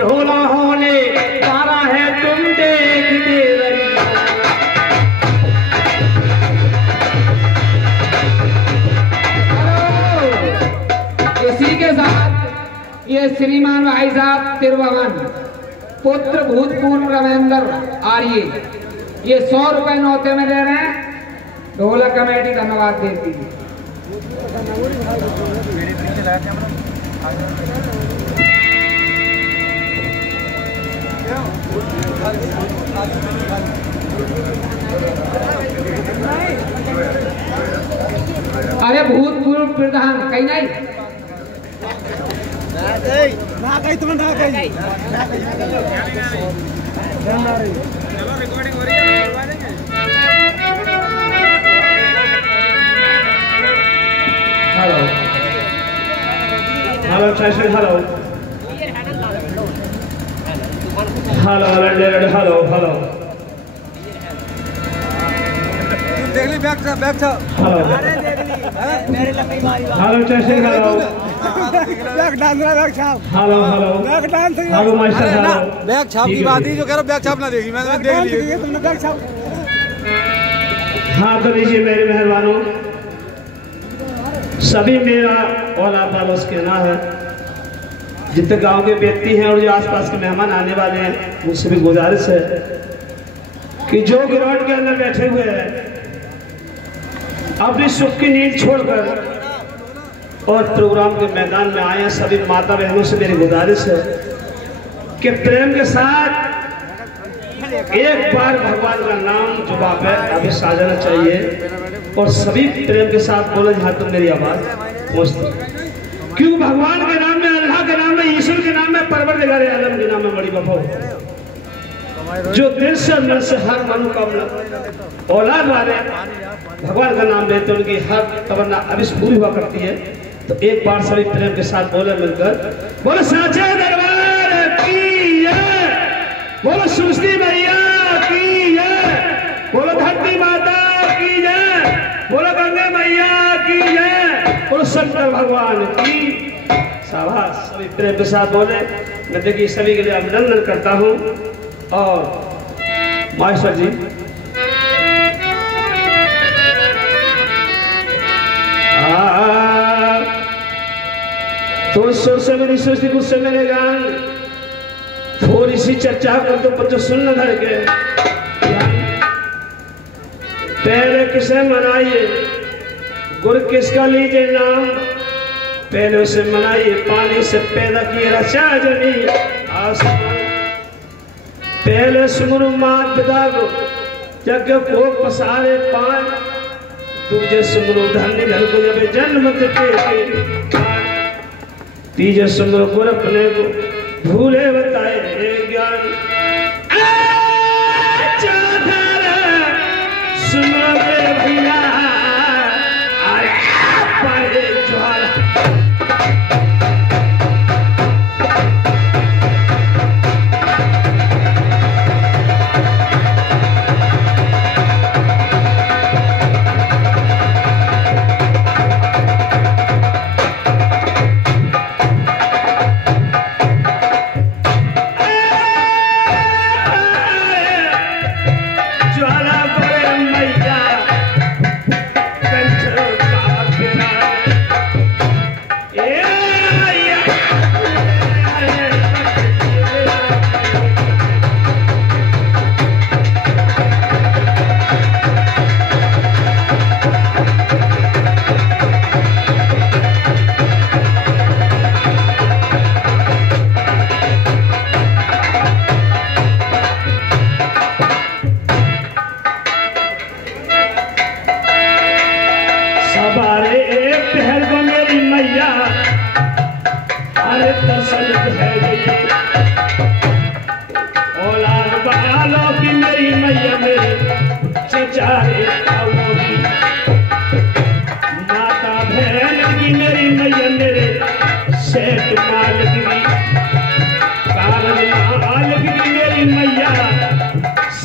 ढोला होने तारा है तुम देखते रहिए। इसी के साथ ये श्रीमान भाई साहब तिरुभवन पुत्र भूतपूर्व रविंद्र आर्य ये 100 रुपए नौते में दे रहे हैं। ढोलक कमेटी धन्यवाद देती है। अरे भूतपूर्व प्रधान कहीं नहीं ना कहीं तुम ना कहीं hello hello session hello hello hello hello देख ली back hello hello session hello back dance back छाप hello hello back dance hello master hello back छाप की बात ही जो कह रहा बैक छाप ना देखी मैंने देख ली तुमने बैक छाप। हाँ तो लीजिए मेरे मेहरबानों सभी मेरा औलाद वालों के ना है जितने गांव के व्यक्ति हैं और जो आसपास के मेहमान आने वाले हैं मुझसे भी गुजारिश है कि जो ग्राउंड के अंदर बैठे हुए हैं अपनी सुख की नींद छोड़कर और प्रोग्राम के मैदान में आए हैं सभी माता बहनों से मेरी गुजारिश है कि प्रेम के साथ एक बार भगवान का नाम जुबान पे अभी साजना चाहिए और सभी प्रेम के साथ बोले जहां तक मेरी आवाज पहुंचती। क्यों भगवान के नाम में, अल्लाह के नाम में, ईश्वर के नाम में, परवरदिगार आलम के नाम में बड़ी वफा जो दिल से मन से हर मनोकामना औलाद वाले भगवान का नाम लेते उनकी हर तमन्ना अभी पूरी हुआ करती है। तो एक बार सभी प्रेम के साथ बोले मिलकर बोले साचे दरबार की जय, बोलो सुस्ती भैया की जय, बोलो धरती माता की जय, बोलो गंगा मैया की जय, बोलो शंकर भगवान की। शाबाश सभी प्रेम के साथ बोले। मैं देखिए सभी के लिए अभिनंदन करता हूँ। और मास्टर जी तो सुर से मेरी सृष्टि गुस्से मेरे गान थोड़ी सी चर्चा कर दो बच्चों सुनना धर के। पहले किसे मनाइए गुरु किसका लीजिए नाम, पहले उसे मनाइए पानी से पैदा किए रचा जनी आसमान। पहले सुमरु मात पिता को यज्ञ को पसारे पान, दूजे सुमरु धन्य घर को जब जन्म के तीजे सुमरु गुर अपने को भूले बताए ज्ञान। सुमरु भैया अरे पढ़े ज्वाला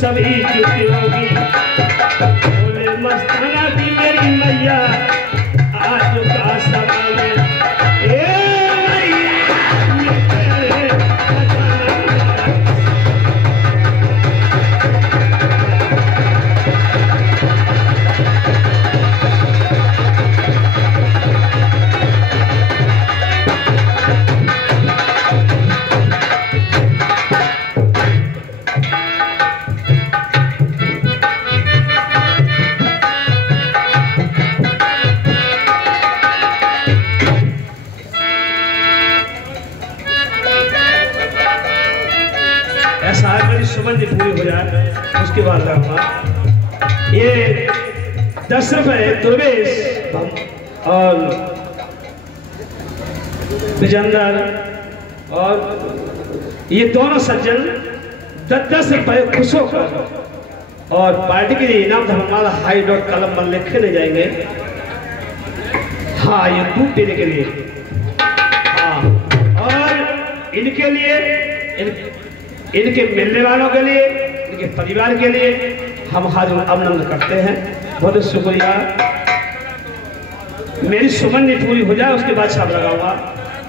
सभी जुटी होगी बोले मस्ताना की मेरी मैया आज का समय ए मैया सुमन पूरी हो जाए उसके बाद रहूँगा। ये 10 रुपये दुर्वेश और विजेंद्र और ये दोनों सज्जन 10-10 रुपये खुश होकर और पार्टी के लिए इनाम धर्ममाला हाइड और कलम बन लिखे ले जाएंगे। हाँ, ये दूध देने के लिए। हाँ, और इनके लिए इनके मिलने वालों के लिए, इनके परिवार के लिए हम हाजिर अभिनंदन करते हैं। बहुत बहुत शुक्रिया। मेरी सुमन नहीं पूरी हो जाए उसके बाद छाप लगाऊंगा।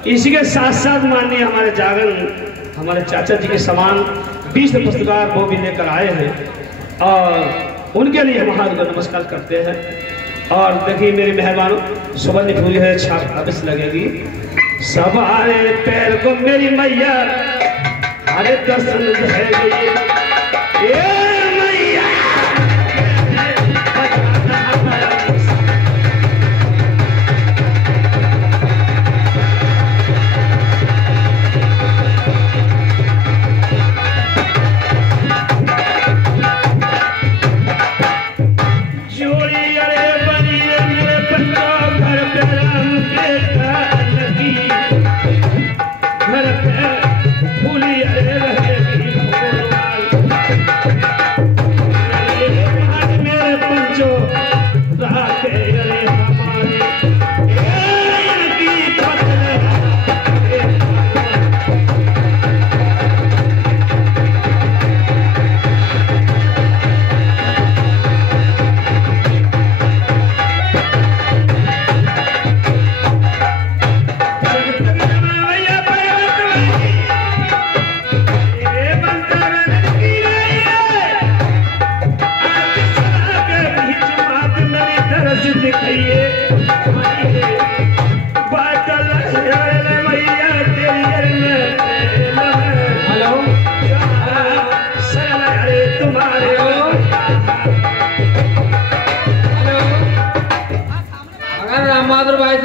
इसी के साथ साथ माननीय हमारे जागरण हमारे चाचा जी के समान 20 पुरस्कार वो भी लेकर आए हैं और उनके लिए हम हाथ को नमस्कार करते हैं। और देखिए मेरी मेहरबानों सुमन नहीं पूरी है, छाप अवश्य लगेगी। सवारे पैर को मेरी मैया अरे दर्शन है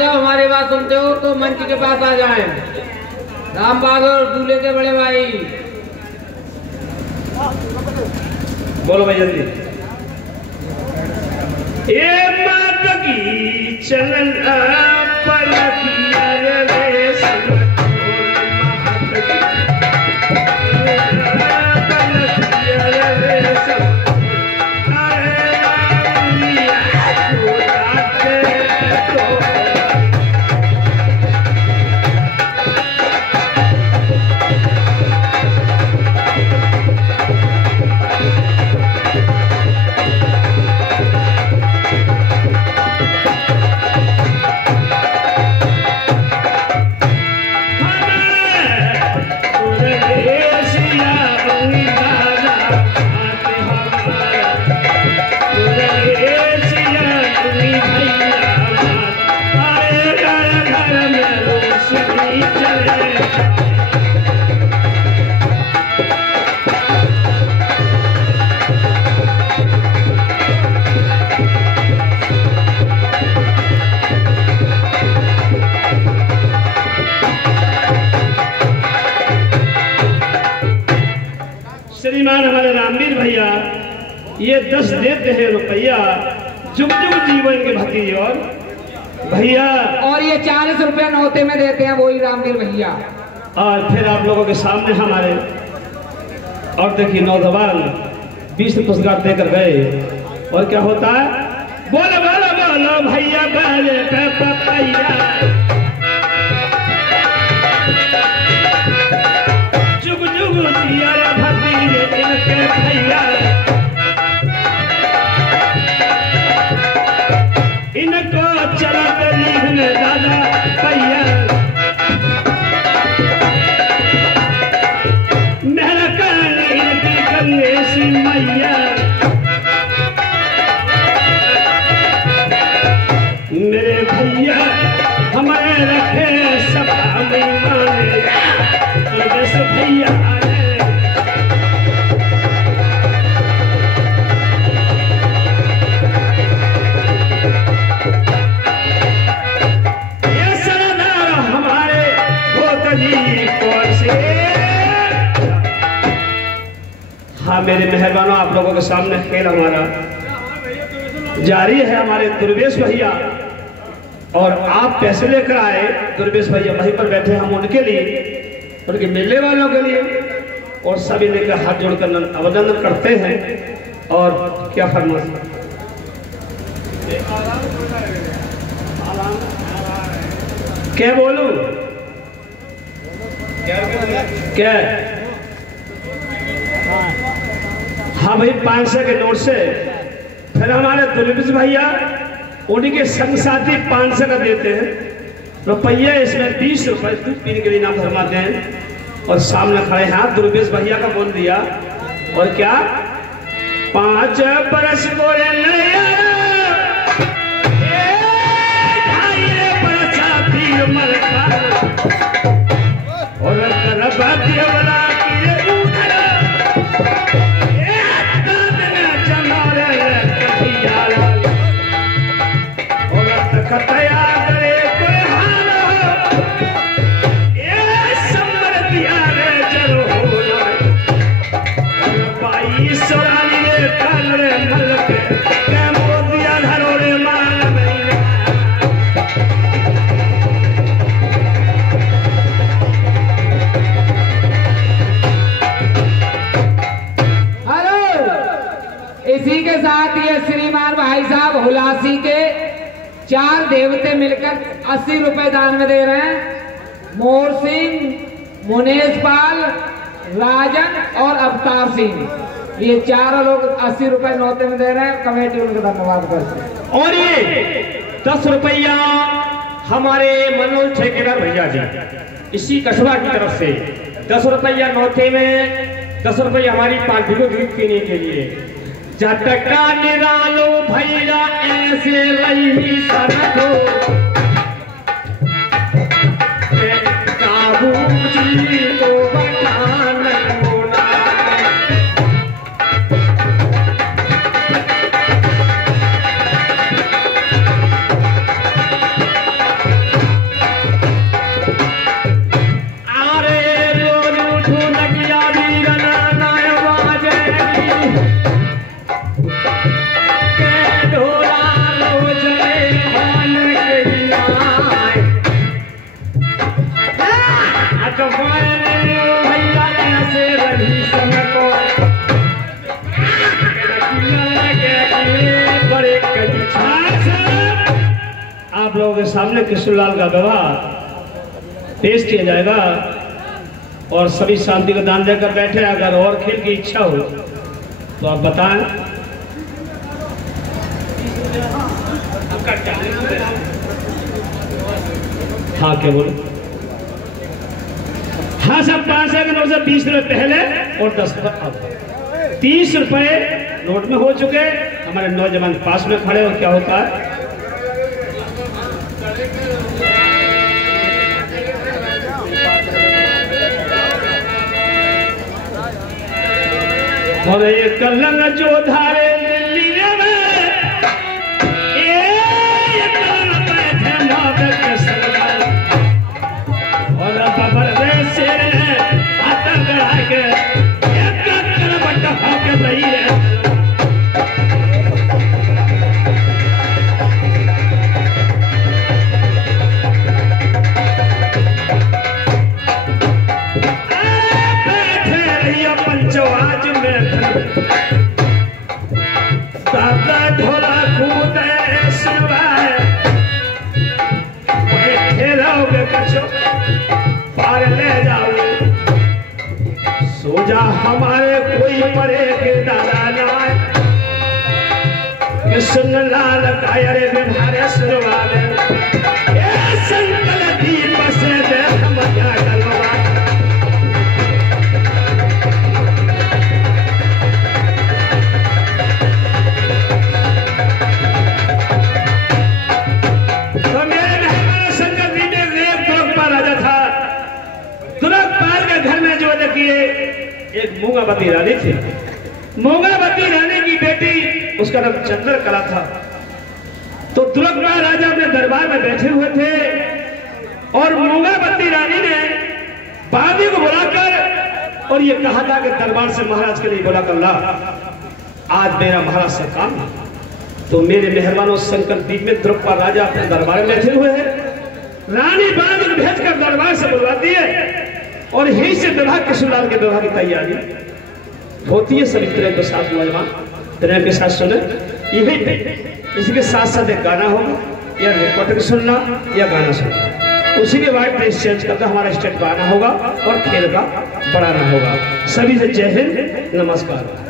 हमारी बात सुनते हो तो मंच के पास आ जाएं। राम बहादुर दूल्हे के बड़े भाई बोलो भाई जल्दी। ए मात की चलन श्रीमान हमारे रामवीर भैया ये 10 देते हैं रुपया जुग जुग जीवन के भतीजे और भैया, और ये 40 रुपया नौते में देते हैं वही रामवीर भैया। और फिर आप लोगों के सामने हमारे और देखिए नौजवान 20 पुरस्कार देकर गए और क्या होता है, बोलो बोलो बोलो भैया बोले भैया जुग जुग जिया भतीजे इनके भैया, इनको चलत लिखने दादा भैया मेरा इनकी गणेश मैया, मेरे भैया हमारे रखे सपा में माने भैया हाँ मेरे मेहरबानों, आप लोगों के सामने खेल हमारा जारी है। हमारे दुर्वेश भैया और आप पैसे लेकर आए, दुर्वेश भैया वहीं पर बैठे, हम उनके लिए, उनके मिलने वालों के लिए और सभी लेकर हाथ जोड़कर अभिनंदन करते हैं। और क्या फरमाइश, क्या बोलूं, क्या? हाँ भाई, 500 के नोट से फिर हमारे दुर्वेश भैया उनके संग साथी 500 का देते हैं रुपया, इसमें 20 रुपए दूध पीने के लिए नाम फरमाते हैं। और सामने खड़े हैं दुर्वेश भैया का बोल दिया। और क्या 5 बरस को इसी के साथ ये श्रीमान भाई साहब हुलासी के 4 देवते मिलकर 80 रुपए दान में दे रहे हैं। मोर सिंह, मुनेश पाल, राजन और अवतार सिंह, ये 4 लोग 80 रुपए नौते में दे रहे हैं। कमेटी उनको धन्यवाद करते हैं। और ये 10 रुपया हमारे मनोज ठेकेदार भैया जी, इसी कस्बा की तरफ से 10 रुपया नौते में, 10 रुपया हमारी पार्टी को दूध पीने के लिए। झटका निरालो भैया ऐसे रही सनको, काबू जी को बटान होना। अरे रोज उठो लगिया वीरना आप लोगों के सामने कृष्णलाल का गवाह पेश किया जाएगा। और सभी शांति का दान देकर बैठे। अगर और खेल की इच्छा हो तो आप बताएं। हाँ क्या बोलो? हाँ सब 500 के नोट से 20 रुपए पहले और 10 रुपए अब 30 रुपए नोट में हो चुके। हमारे नौजवान पास में खड़े। और क्या होता है, और ये कलंग जो धारे दिल्ली में और बबर से हाथ गड़ा के एक बट्टा होके सही है। ढोला कूद पार ले जाओ सोजा हमारे कोई परे के दादा नाय कृष्ण लाल कायरे बिहारे सुरवाले संकल दीप से देख मजा डलवा। एक मूंगावती रानी थी। मूंगावती रानी की बेटी, उसका नाम चंद्रकला था। तो दुर्गपाल राजा अपने दरबार में बैठे हुए थे और मूंगावती रानी ने बादी को बुलाकर और ये कहा था कि दरबार से महाराज के लिए बोला कल्ला आज मेरा महाराज से काम है। तो मेरे मेहरबानों शंकर द्वीप में द्रौपद राजा अपने दरबार में बैठे हुए हैं। रानी बादल भेजकर दरबार से बुलवाती है और यहीं से विवाह कृष्णलाल के विवाह की तैयारी होती है। सभी प्रेम के साथ नौजवान प्रेम के साथ सुने। यही पे इसी के साथ साथ एक गाना होगा या रिकॉर्डिंग सुनना या गाना सुनना। उसी के बाद ड्रेस चेंज करके हमारा स्टेट गाना होगा और खेल का बढ़ाना होगा। सभी से जय हिंद, नमस्कार।